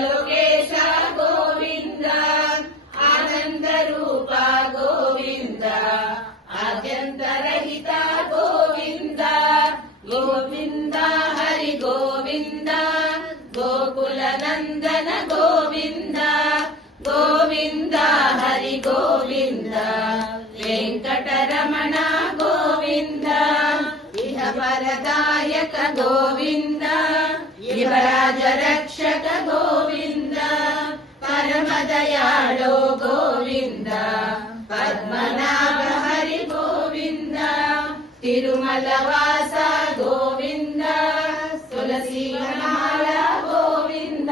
लोकेश गोविंद आनंद रूप गोविंद आद्यंतरहित गोविंद गोविंद हरि गोविंद गोकुल नंदन गोविंद गोविंद हरि गोविंद वेंकटरमण गोविंद इह वरदायक गोविंद युवराज रक्षक गोविंद परम दयाळो गोविंद पद्मनाभ हरि गोविंद तिरुमलवास गोविंद तुलसी माला गोविंद